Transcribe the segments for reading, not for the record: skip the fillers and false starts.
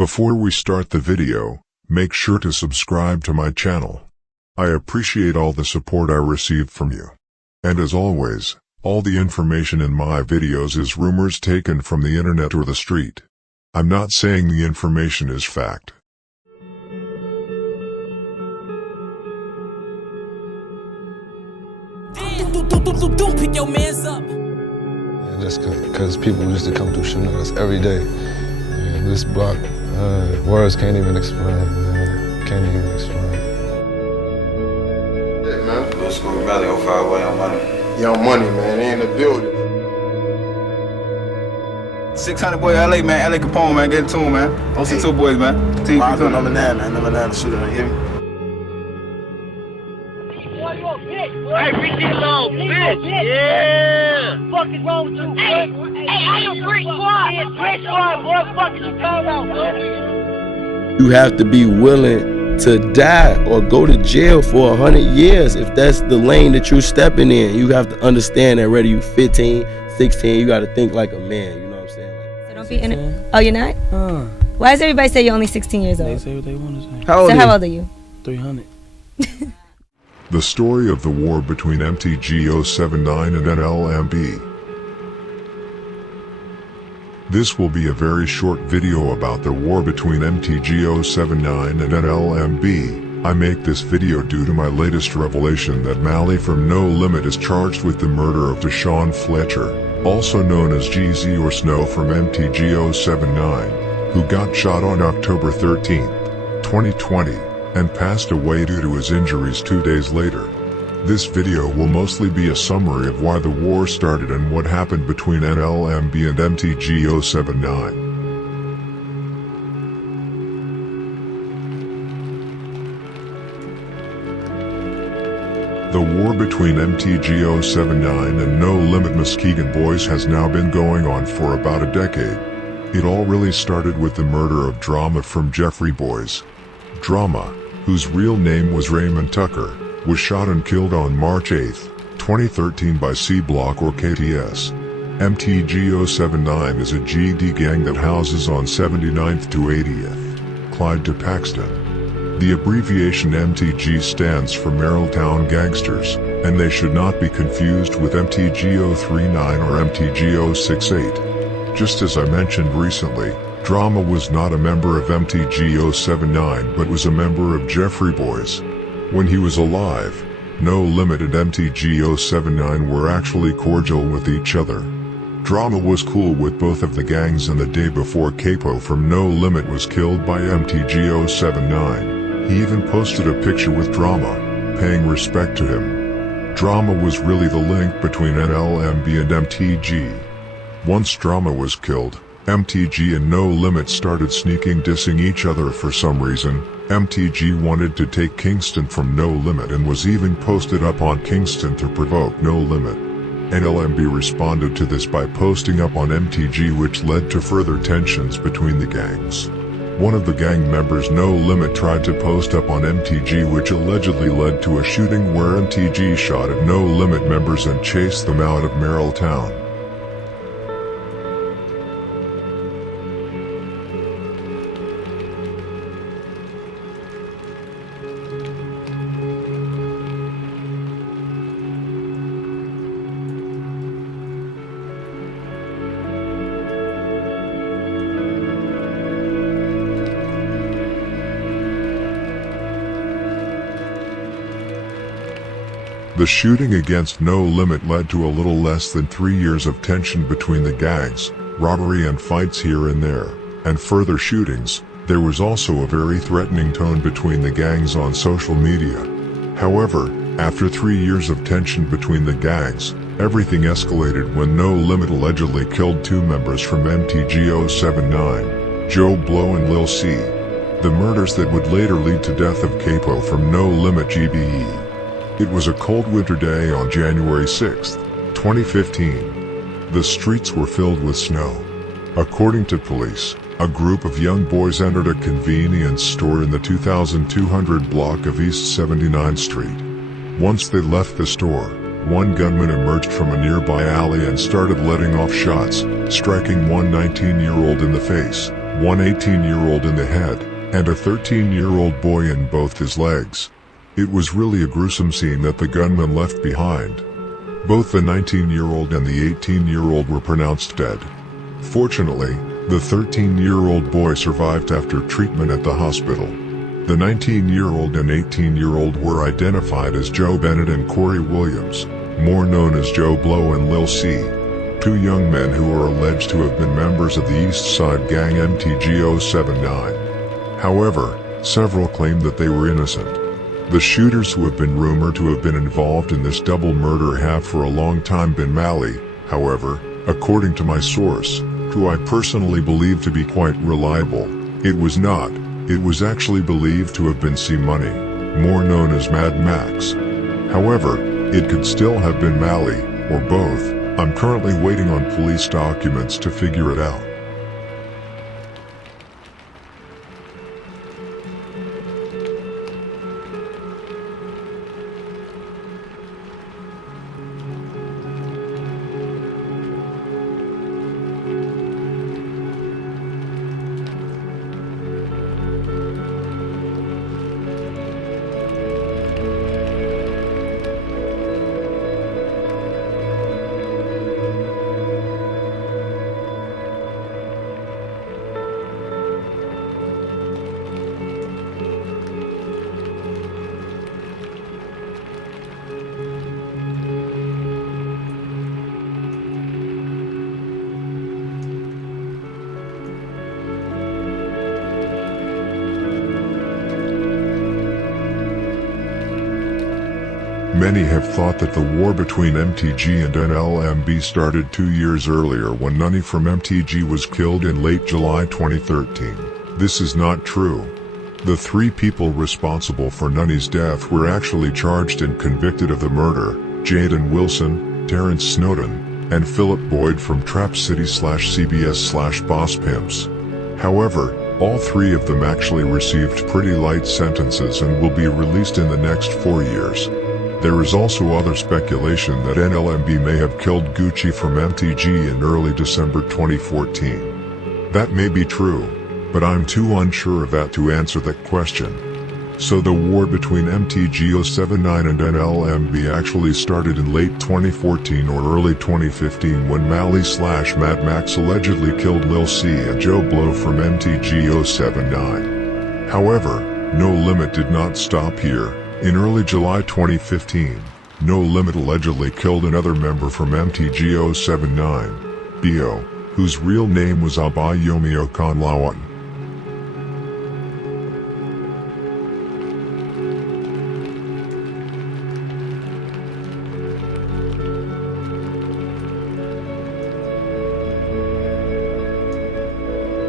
Before we start the video, make sure to subscribe to my channel. I appreciate all the support I received from you. And as always, all the information in my videos is rumors taken from the internet or the street. I'm not saying the information is fact. Pick your mans up. And just because people used to come through shooting at us every day. And this block, words can't even explain, man. Can't even explain. Yeah, man. Let's go to Valley 05 Young Money. Young Money, man. They in the building. 600 boy, LA, man. LA Capo, man. Get it to him, man. Those are two boys, man. Number 9, man. Number 9, shooter, you hear me? Hey, bitch, little bitch. Yeah. Fuck is wrong with you? Hey, I am Brick Squad. Brick Squad, boy. Fuck is you talking about, man? You have to be willing to die or go to jail for 100 years if that's the lane that you're stepping in. You have to understand that whether you're 15, 16, you got to think like a man. You know what I'm saying? So don't be in it. Oh, you're not? Why does everybody say you're only 16 years old? They say what they want to say. How old are you? 300. The story of the war between MTG 079 and NLMB. This will be a very short video about the war between MTG 079 and NLMB. I make this video due to my latest revelation that Mally from No Limit is charged with the murder of Deshaun Fletcher, also known as GZ or Snow from MTG 079, who got shot on October 13, 2020. And passed away due to his injuries 2 days later. This video will mostly be a summary of why the war started and what happened between NLMB and MTG 079. The war between MTG 079 and No Limit Muskegon Boys has now been going on for about a decade. It all really started with the murder of Drama from Jeffrey Boys. Drama, whose real name was Raymond Tucker, was shot and killed on March 8, 2013 by C Block or KTS. MTG 079 is a GD gang that houses on 79th to 80th, Clyde to Paxton. The abbreviation MTG stands for Merrilltown Gangsters, and they should not be confused with MTG 039 or MTG 068. Just as I mentioned recently, Drama was not a member of MTG 079 but was a member of Jeffrey Boys. When he was alive, No Limit and MTG 079 were actually cordial with each other. Drama was cool with both of the gangs, and the day before Capo from No Limit was killed by MTG 079, he even posted a picture with Drama, paying respect to him. Drama was really the link between NLMB and MTG. Once Drama was killed, MTG and No Limit started sneaking dissing each other for some reason. MTG wanted to take Kingston from No Limit and was even posted up on Kingston to provoke No Limit. NLMB responded to this by posting up on MTG, which led to further tensions between the gangs. One of the gang members, No Limit, tried to post up on MTG, which allegedly led to a shooting where MTG shot at No Limit members and chased them out of Merrilltown. The shooting against No Limit led to a little less than 3 years of tension between the gangs, robbery and fights here and there, and further shootings. There was also a very threatening tone between the gangs on social media. However, after 3 years of tension between the gangs, everything escalated when No Limit allegedly killed 2 members from MTG 079, Joe Blow and Lil C. The murders that would later lead to death of Capo from No Limit GBE. It was a cold winter day on January 6, 2015. The streets were filled with snow. According to police, a group of young boys entered a convenience store in the 2200 block of East 79th Street. Once they left the store, one gunman emerged from a nearby alley and started letting off shots, striking one 19-year-old in the face, one 18-year-old in the head, and a 13-year-old boy in both his legs. It was really a gruesome scene that the gunman left behind. Both the 19-year-old and the 18-year-old were pronounced dead. Fortunately, the 13-year-old boy survived after treatment at the hospital. The 19-year-old and 18-year-old were identified as Joe Bennett and Corey Williams, more known as Joe Blow and Lil C, two young men who are alleged to have been members of the East Side Gang MTG 079. However, several claim that they were innocent. The shooters who have been rumored to have been involved in this double murder have for a long time been Mally. However, according to my source, who I personally believe to be quite reliable, it was not. It was actually believed to have been C Money, more known as Mad Max. However, it could still have been Mally, or both. I'm currently waiting on police documents to figure it out. Many have thought that the war between MTG and NLMB started 2 years earlier when Nunny from MTG was killed in late July 2013. This is not true. The 3 people responsible for Nunny's death were actually charged and convicted of the murder: Jaden Wilson, Terrence Snowden, and Philip Boyd from Trap City/CBS/Boss Pimps. However, all 3 of them actually received pretty light sentences and will be released in the next 4 years. There is also other speculation that NLMB may have killed Gucci from MTG in early December 2014. That may be true, but I'm too unsure of that to answer that question. So the war between MTG 079 and NLMB actually started in late 2014 or early 2015 when Mally/Mad Max allegedly killed Lil C and Joe Blow from MTG 079. However, No Limit did not stop here. In early July 2015, No Limit allegedly killed another member from MTG 079, Bio, whose real name was Abayomi Okanlawan.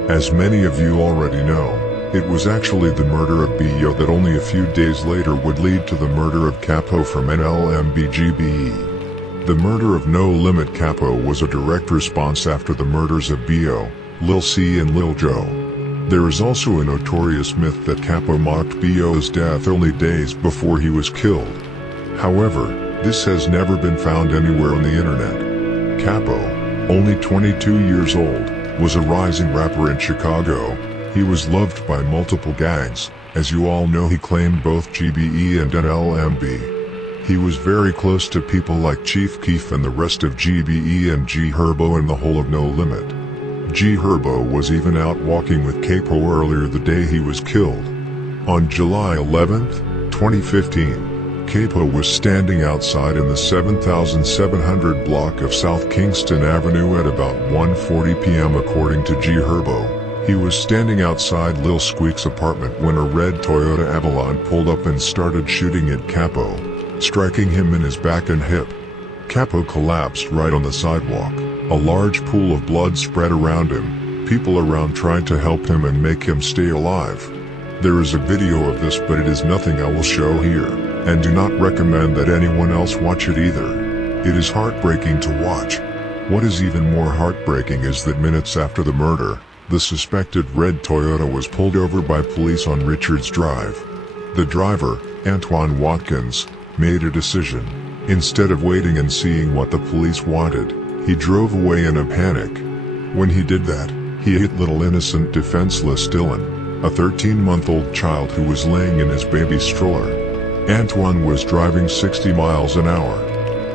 As many of you already know, it was actually the murder of Bio that only a few days later would lead to the murder of Capo from NLMB GBE. The murder of No Limit Capo was a direct response after the murders of Bio, Lil C and Lil Joe. There is also a notorious myth that Capo mocked Bio's death only days before he was killed. However, this has never been found anywhere on the internet. Capo, only 22 years old, was a rising rapper in Chicago. He was loved by multiple gangs. As you all know, he claimed both GBE and NLMB. He was very close to people like Chief Keef and the rest of GBE and G Herbo and the whole of No Limit. G Herbo was even out walking with Capo earlier the day he was killed. On July 11th, 2015, Capo was standing outside in the 7700 block of South Kingston Avenue at about 1:40 p.m. according to G Herbo. He was standing outside Lil Squeak's apartment when a red Toyota Avalon pulled up and started shooting at Capo, striking him in his back and hip. Capo collapsed right on the sidewalk. A large pool of blood spread around him. People around tried to help him and make him stay alive. There is a video of this, but it is nothing I will show here, and do not recommend that anyone else watch it either. It is heartbreaking to watch. What is even more heartbreaking is that minutes after the murder, the suspected red Toyota was pulled over by police on Richards Drive. The driver, Antoine Watkins, made a decision. Instead of waiting and seeing what the police wanted, he drove away in a panic. When he did that, He hit little innocent defenseless Dylan, a 13-month-old child who was laying in his baby stroller. Antoine was driving 60 miles an hour.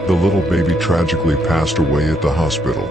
The little baby tragically passed away at the hospital.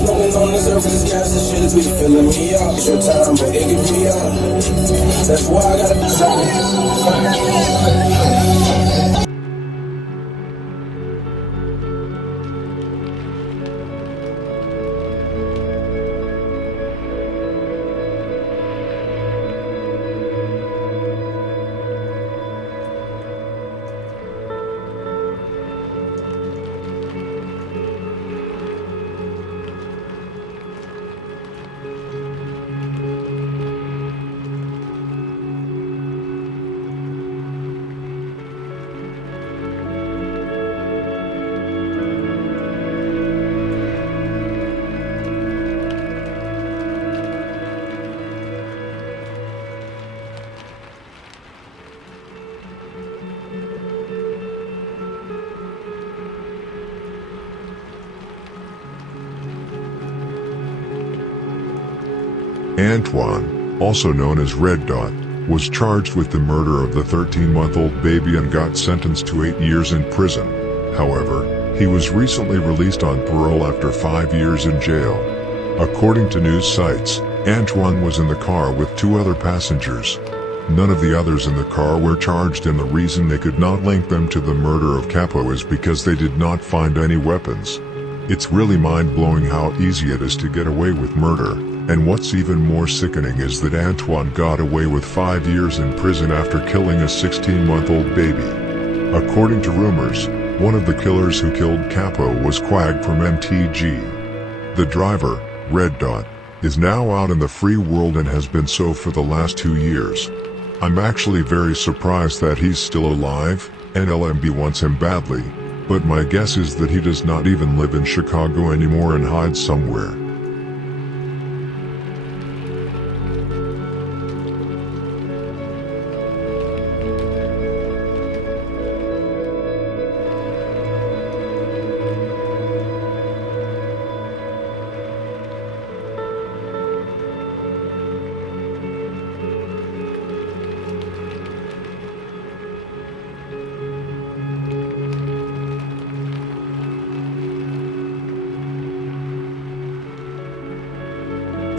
Smoking on the surface, gas and shit is be filling me up. It's your time, but it give me up. That's why I gotta Antoine, also known as Red Dot, was charged with the murder of the 13-month-old baby and got sentenced to 8 years in prison. However, he was recently released on parole after 5 years in jail. According to news sites, Antoine was in the car with 2 other passengers. None of the others in the car were charged, and the reason they could not link them to the murder of Capo is because they did not find any weapons. It's really mind-blowing how easy it is to get away with murder. And what's even more sickening is that Antoine got away with 5 years in prison after killing a 16-month-old baby. According to rumors, one of the killers who killed Capo was Quag from MTG. The driver, Red Dot, is now out in the free world and has been so for the last 2 years. I'm actually very surprised that he's still alive. NLMB wants him badly, but my guess is that he does not even live in Chicago anymore and hides somewhere.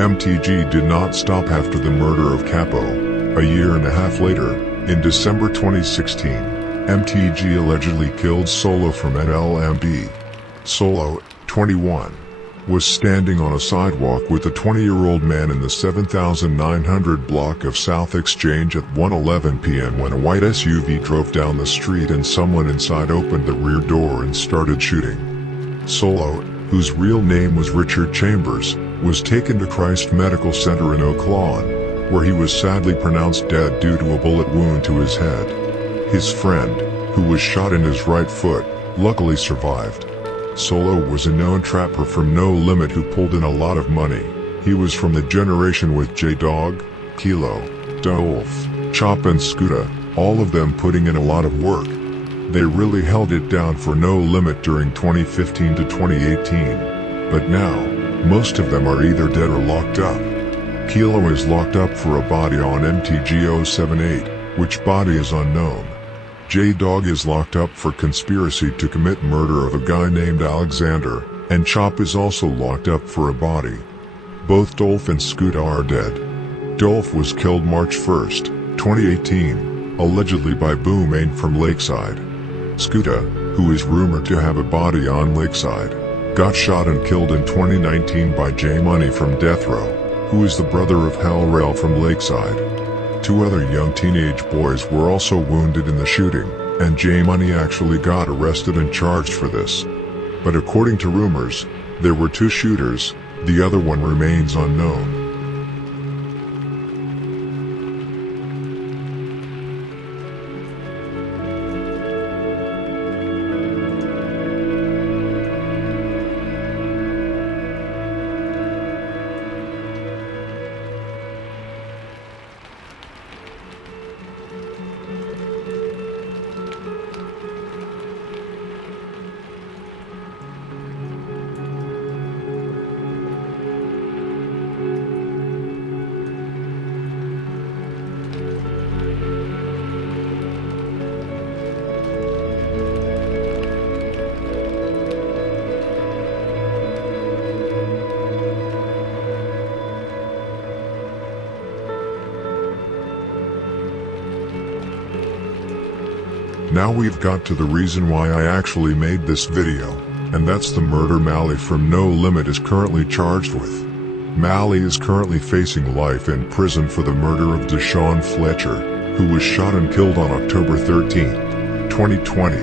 MTG did not stop after the murder of Capo. A year and a half later, in December 2016, MTG allegedly killed Solo from NLMB. Solo, 21, was standing on a sidewalk with a 20-year-old man in the 7900 block of South Exchange at 1:11 p.m. when a white SUV drove down the street and someone inside opened the rear door and started shooting. Solo, whose real name was Richard Chambers, was taken to Christ Medical Center in Oak Lawn, where he was sadly pronounced dead due to a bullet wound to his head. His friend, who was shot in his right foot, luckily survived. Solo was a known trapper from No Limit who pulled in a lot of money. He was from the generation with J-Dog, Kilo, Dolph, Chop and Scooter, all of them putting in a lot of work. They really held it down for No Limit during 2015 to 2018. But now, most of them are either dead or locked up. Kilo is locked up for a body on MTG 078, which body is unknown. J-Dog is locked up for conspiracy to commit murder of a guy named Alexander, and Chop is also locked up for a body. Both Dolph and Scooter are dead. Dolph was killed March 1st, 2018, allegedly by Boom Ain from Lakeside. Scooter, who is rumored to have a body on Lakeside, got shot and killed in 2019 by J Money from Death Row, who is the brother of Hell Rail from Lakeside. 2 other young teenage boys were also wounded in the shooting, and J Money actually got arrested and charged for this. But according to rumors, There were 2 shooters, the other one remains unknown. Now we've got to the reason why I actually made this video, and that's the murder Mally from No Limit is currently charged with. Mally is currently facing life in prison for the murder of Deshaun Fletcher, who was shot and killed on October 13, 2020.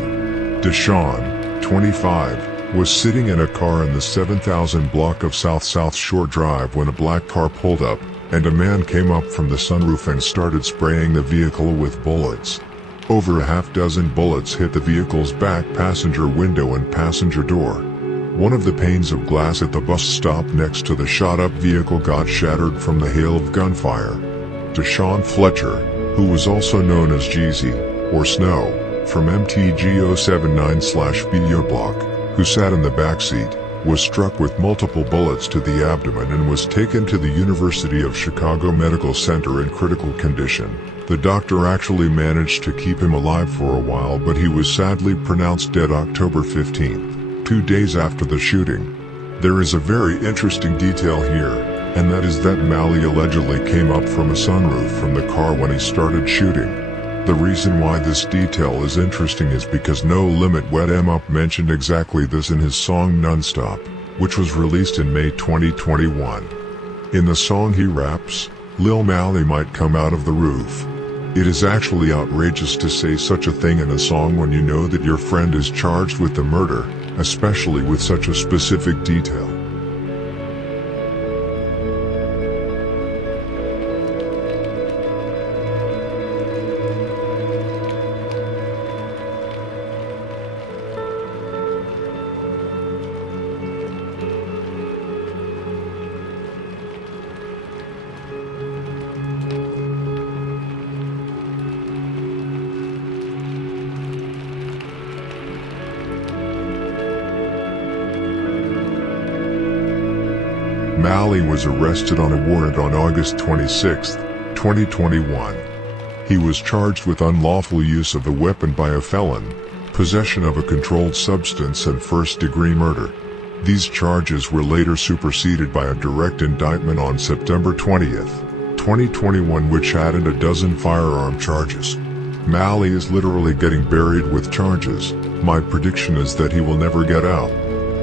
Deshaun, 25, was sitting in a car in the 7000 block of South Shore Drive when a black car pulled up, and a man came up from the sunroof and started spraying the vehicle with bullets. Over a half-dozen bullets hit the vehicle's back passenger window and passenger door. One of the panes of glass at the bus stop next to the shot-up vehicle got shattered from the hail of gunfire. Deshaun Fletcher, who was also known as Jeezy, or Snow, from MTG 079/Videoblock, who sat in the backseat, was struck with multiple bullets to the abdomen and was taken to the University of Chicago Medical Center in critical condition. The doctor actually managed to keep him alive for a while, but he was sadly pronounced dead October 15, 2 days after the shooting. There is a very interesting detail here, and that is that Mally allegedly came up from a sunroof from the car when he started shooting. The reason why this detail is interesting is because No Limit Wet 'Em Up mentioned exactly this in his song Nonstop, which was released in May 2021. In the song he raps, "Lil Mally might come out of the roof." It is actually outrageous to say such a thing in a song when you know that your friend is charged with the murder, especially with such a specific detail. Mally was arrested on a warrant on August 26, 2021. He was charged with unlawful use of a weapon by a felon, possession of a controlled substance, and first-degree murder. These charges were later superseded by a direct indictment on September 20, 2021, which added a dozen firearm charges. Mally is literally getting buried with charges. My prediction is that he will never get out.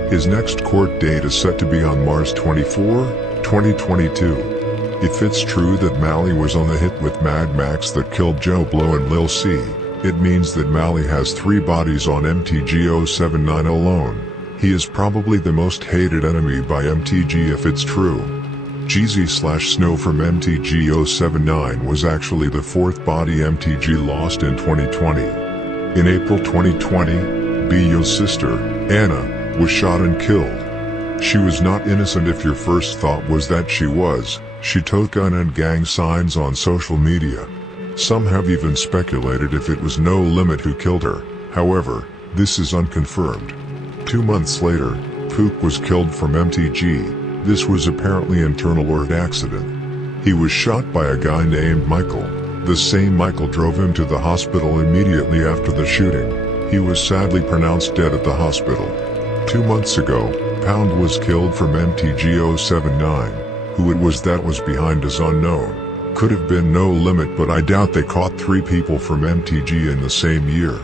His next court date is set to be on March 24, 2022. If it's true that Mally was on the hit with Mad Max that killed Joe Blow and Lil C, it means that Mally has 3 bodies on MTG 079 alone. He is probably the most hated enemy by MTG if it's true. Jeezy/Snow from MTG 079 was actually the 4th body MTG lost in 2020. In April 2020, Bio's sister, Anna, was shot and killed. She was not innocent if your first thought was that she was. She took gun and gang signs on social media. Some have even speculated if it was No Limit who killed her. However, this is unconfirmed. 2 months later, Pook was killed from MTG. This was apparently internal or an accident. He was shot by a guy named Michael. The same Michael drove him to the hospital immediately after the shooting. He was sadly pronounced dead at the hospital. 2 months ago, Pound was killed from MTG 079. Who it was that was behind is unknown. Could have been No Limit, but I doubt they caught 3 people from MTG in the same year.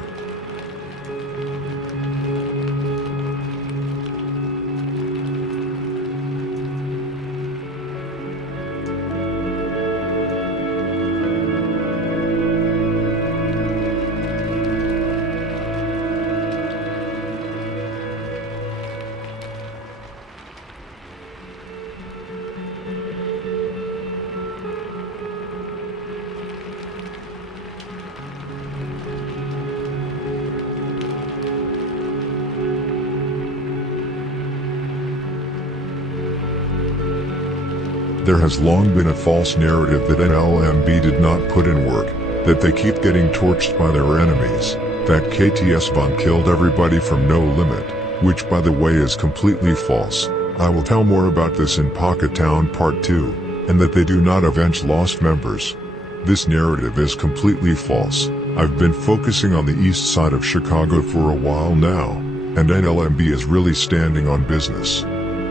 There has long been a false narrative that NLMB did not put in work, that they keep getting torched by their enemies, that KTS Von killed everybody from No Limit, which by the way is completely false. I will tell more about this in Pocket Town Part 2, and that they do not avenge lost members. This narrative is completely false. I've been focusing on the east side of Chicago for a while now, and NLMB is really standing on business.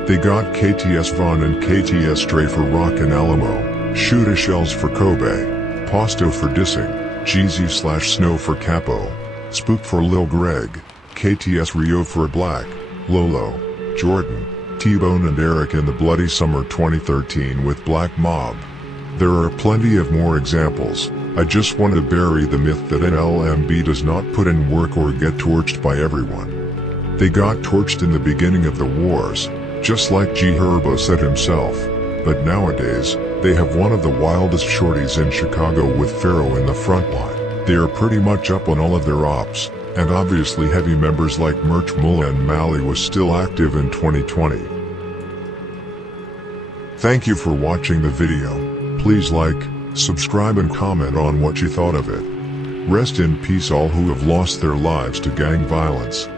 They got KTS Von and KTS Stray for Rock and Alamo, Shoota Shells for Kobe, Posto for Dissing, Jeezy/Snow for Capo, Spook for Lil Greg, KTS Rio for Black, Lolo, Jordan, T-Bone and Eric in the Bloody Summer 2013 with Black Mob. There are plenty of more examples. I just want to bury the myth that NLMB does not put in work or get torched by everyone. They got torched in the beginning of the wars, just like G Herbo said himself, but nowadays, they have one of the wildest shorties in Chicago with Pharaoh in the front line. They are pretty much up on all of their ops, and obviously heavy members like Merch Mullah and Mally was still active in 2020. Thank you for watching the video. Please like, subscribe and comment on what you thought of it. Rest in peace all who have lost their lives to gang violence.